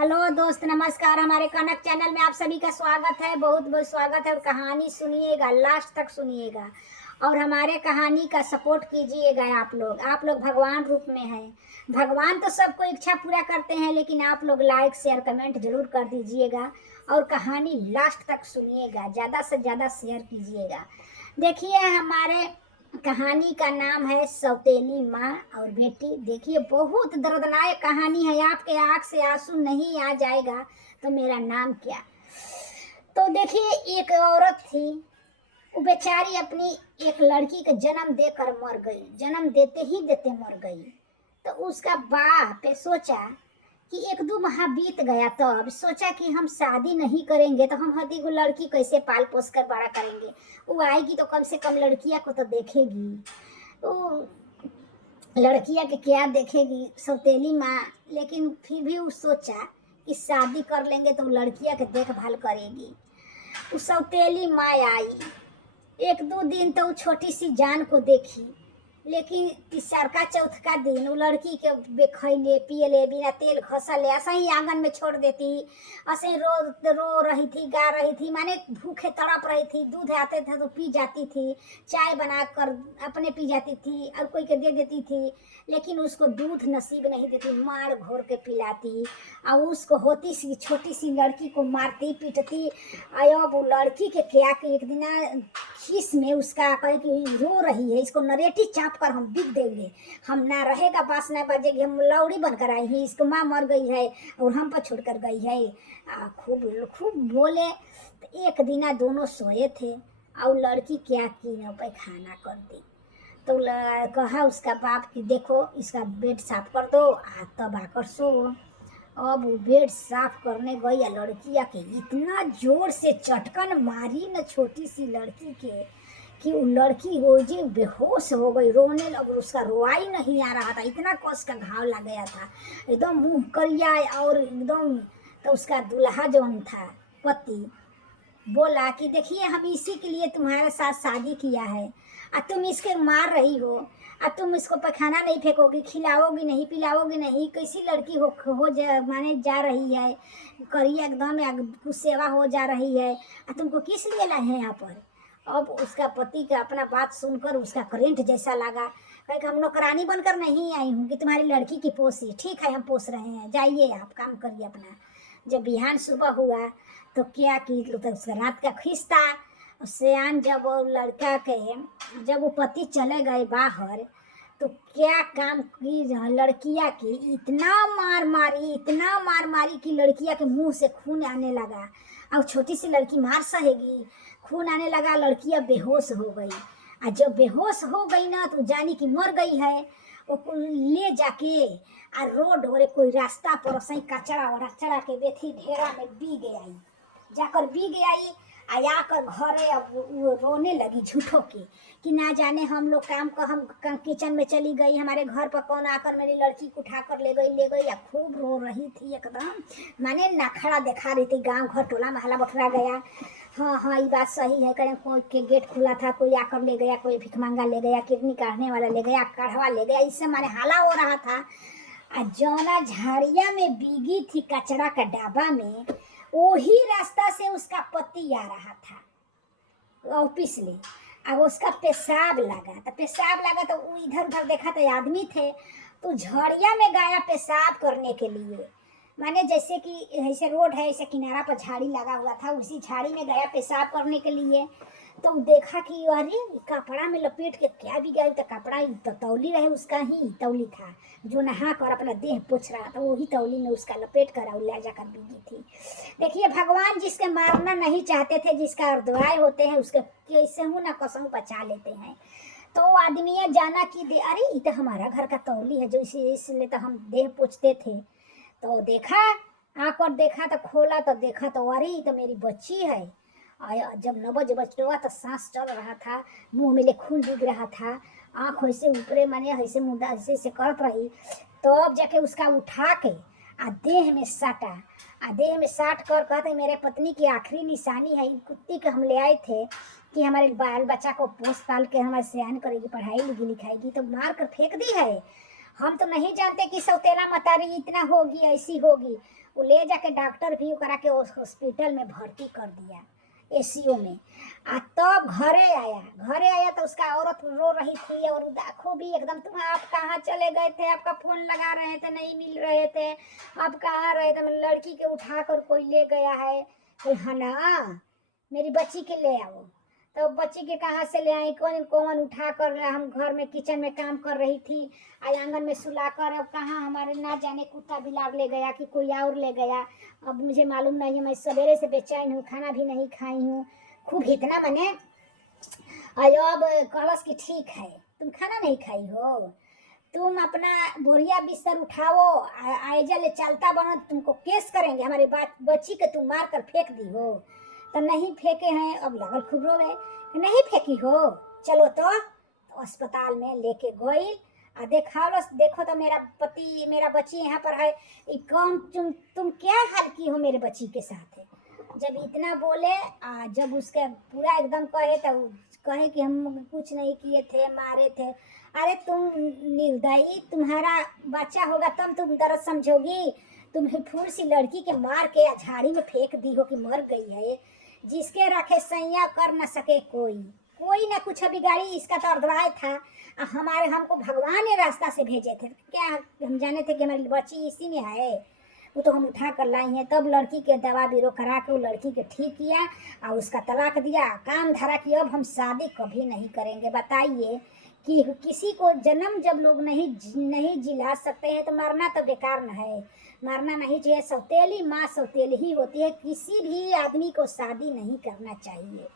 Hello दोस्त, नमस्कार। हमारे कनक चैनल में आप सभी का स्वागत है, बहुत बहुत स्वागत है। और कहानी सुनिएगा, लास्ट तक सुनिएगा और हमारे कहानी का सपोर्ट कीजिएगा। आप लोग भगवान रूप में हैं। भगवान तो सबको इच्छा पूरा करते हैं, लेकिन आप लोग लाइक शेयर कमेंट जरूर कर दीजिएगा और कहानी लास्ट तक सुनिएगा, ज़्यादा से ज़्यादा शेयर कीजिएगा। देखिए, हमारे कहानी का नाम है सौतेली माँ और बेटी। देखिए, बहुत दर्दनाक कहानी है। आपके आँख से आंसू नहीं आ जाएगा तो मेरा नाम क्या। तो देखिए, एक औरत थी, वो बेचारी अपनी एक लड़की का जन्म देकर मर गई। जन्म देते ही देते मर गई। तो उसका बाप सोचा कि एक दो माह बीत गया, तो अब सोचा कि हम शादी नहीं करेंगे तो हम हदी को लड़की कैसे पाल पोस कर बड़ा करेंगे। वो आएगी तो कम से कम लड़कियां को तो देखेगी। तो लड़कियां के क्या देखेगी सौतेली माँ। लेकिन फिर भी वो सोचा कि शादी कर लेंगे तो लड़कियां के देखभाल करेगी। वो सौतेली माँ आई। एक दो दिन तो वो छोटी सी जान को देखी, लेकिन तीसरका चौथका दिन वो लड़की के खैले पियले बिना तेल घसले ऐसा ही आंगन में छोड़ देती। ऐसे रो रही थी, गा रही थी, माने भूखे तड़प रही थी। दूध आते थे तो पी जाती थी, चाय बना कर अपने पी जाती थी और कोई के दे देती थी। लेकिन उसको दूध नसीब नहीं देती, मार घोर के पिलाती और उसको होती सी छोटी सी लड़की को मारती पीटती। अब वो लड़की के क्या कि एक दिन खीस में उसका कहे कि रो रही है, इसको नरेटी चाप कर हम बिक देंगे, हम ना रहेगा, पास ना बजेगी, हम लौड़ी बनकर आई हैं, इसको माँ मर गई है और हम पर छोड़ कर गई है। खूब खूब बोले। तो एक दिन दोनों सोए थे और लड़की क्या की न पैखाना कर दी। तो कहा उसका बाप कि देखो इसका बेड साफ कर दो, तब आकर सो। अब वो बेड साफ करने गई लड़किया के इतना जोर से चटकन मारी न छोटी सी लड़की के कि वो लड़की रोजे बेहोश हो गई, रोने लग। उसका रोवाई नहीं आ रहा था, इतना कस का घाव लग गया था, एकदम मुंह करिया और एकदम। तो उसका दूल्हा जौन था पति बोला कि देखिए, हम इसी के लिए तुम्हारे साथ शादी किया है और तुम इसके मार रही हो और तुम इसको पखाना नहीं फेंकोगी, खिलाओगी नहीं, पिलाओगी नहीं। कैसी लड़की हो जा माने जा रही है, करिए एकदम कुछ सेवा हो जा रही है और तुमको किस लिए लाए हैं यहाँ पर। अब उसका पति का अपना बात सुनकर उसका करेंट जैसा लगा। कहे कि हम नौकरानी बनकर नहीं आई हूँ कि तुम्हारी लड़की की पोसी। ठीक है, हम पोस रहे हैं, जाइए आप काम करिए अपना। जब बिहान सुबह हुआ तो क्या की, तो उसका रात का खिस्ता सयान। जब वो लड़का के जब वो पति चले गए बाहर तो क्या काम की लड़किया की इतना मार मारी, इतना मार मारी कि लड़किया के मुंह से खून आने लगा। और छोटी सी लड़की मार सहेगी, खून आने लगा, लड़किया बेहोश हो गई। और जब बेहोश हो गई ना तो जानी कि मर गई है। वो ले जाके आ रोड और कोई रास्ता पर सही कचड़ा वचड़ा के बेथी ढेरा में बीग आई। जाकर बीग आई आकर घरे अब वो रोने लगी झूठों की कि ना जाने हम लोग हम किचन में चली गई, हमारे घर पर कौन आकर मेरी लड़की को उठाकर ले गई या खूब रो रही थी एकदम। माने नखड़ा दिखा रही थी, गांव घर टोला महला बखरा गया। हाँ हाँ, ये बात सही है। कहीं कोई के गेट खुला था, कोई आकर ले गया, कोई भिख मांगा ले गया, किडनी काटने वाला ले गया, काढ़वा ले गया, इससे माने हाला हो रहा था। जौना झाड़िया में बीगी थी कचरा का डाबा में, वही रास्ता से उसका पति आ रहा था ऑफिस में। अब उसका पेशाब लगा तो वो इधर उधर देखा तो आदमी थे। तो झड़िया में गया पेशाब करने के लिए। माने जैसे कि ऐसे रोड है, ऐसे किनारा पर झाड़ी लगा हुआ था, उसी झाड़ी में गया पेशाब करने के लिए। तो देखा कि अरे कपड़ा में लपेट के क्या भी गया, तो कपड़ा तो तौली रहे, उसका ही तौली था जो नहा कर अपना देह पोछ रहा था, वही तौली में उसका लपेट कर और ले जाकर बीगी थी। देखिए, भगवान जिसके मारना नहीं चाहते थे, जिसका दुआएं होते हैं, उसके कैसे हूँ ना कसम बचा लेते हैं। तो आदमिया जाना कि दे अरे ये तो हमारा घर का तौली है, जो इसलिए तो हम देह पोछते थे। तो देखा, आकर देखा तो खोला तो देखा तो अरे ये तो मेरी बच्ची है। और जब 9 बजे बचवा तो सांस चल रहा था, मुंह में ले खून दिख रहा था, आँख ऐसे ऊपरे माने ऐसे मुद्दा ऐसे करत रही। तो अब जाके उसका उठा के देह में साटा। देह में साट कर कहते मेरे पत्नी की आखिरी निशानी है, कुत्ती के हम ले आए थे कि हमारे बाल बच्चा को पोस पाल के हमारे सयान करेगी, पढ़ाई लिखाएगी, तो मार कर फेंक दी है। हम तो नहीं जानते कि सौतेला मतारी इतना होगी, ऐसी होगी। वो ले जाके डॉक्टर भी करा के उस हॉस्पिटल में भर्ती कर दिया, एसीयू में। तब घरे आया तो उसका औरत रो रही थी और देखो भी एकदम, तुम आप कहाँ चले गए थे, आपका फोन लगा रहे थे नहीं मिल रहे थे, आप कहाँ रहे थे, मतलब लड़की के उठा कर कोई ले गया है। तो हाँ ना, मेरी बच्ची के ले आओ। तो बच्ची के कहाँ से ले आई, कौन कौन उठा कर, हम घर में किचन में काम कर रही थी, आज आंगन में सुला कर, अब कहाँ हमारे ना जाने कुत्ता बिलार ले गया कि कोई और ले गया, अब मुझे मालूम नहीं है। मैं सवेरे से बेचैन हूँ, खाना भी नहीं खाई हूँ, खूब इतना मने। अब कलश की ठीक है, तुम खाना नहीं खाई हो, तुम अपना बोरिया बिस्तर उठाओ, आयजा ले चलता बनो, तुमको केस करेंगे, हमारी बच्ची के तुम मार कर फेंक दी हो। तो नहीं फेंके हैं, अब लगल खूब रोवे, नहीं फेंकी हो, चलो तो अस्पताल में लेके गई। देखो तो मेरा पति, मेरा बच्ची यहाँ पर है, कौन तुम क्या हाल की हो मेरे बच्ची के साथ है। जब इतना बोले, जब उसके पूरा एकदम कहे तो कहे कि हम कुछ नहीं किए थे, मारे थे। अरे तुम निर्दयी, तुम्हारा बच्चा होगा तब तुम दर्द समझोगी। तुम फूल सी लड़की के मार के झाड़ी में फेंक दी हो कि मर गई है। जिसके रखे सैया कर न सके कोई ना कुछ बिगाड़ी, इसका तो अर्धवाय था। हमको भगवान ने रास्ता से भेजे थे, क्या हम जाने थे कि हमारी बच्ची इसी में है। वो तो हम उठा कर लाई हैं, तब लड़की के दवा बीरो करा के वो लड़की के ठीक किया और उसका तलाक दिया, काम धरा कि अब हम शादी कभी नहीं करेंगे। बताइए कि किसी को जन्म जब लोग नहीं जिला सकते हैं तो मरना तो बेकार न है, मरना नहीं चाहिए। सौतेली माँ सौतेली ही होती है, किसी भी आदमी को शादी नहीं करना चाहिए।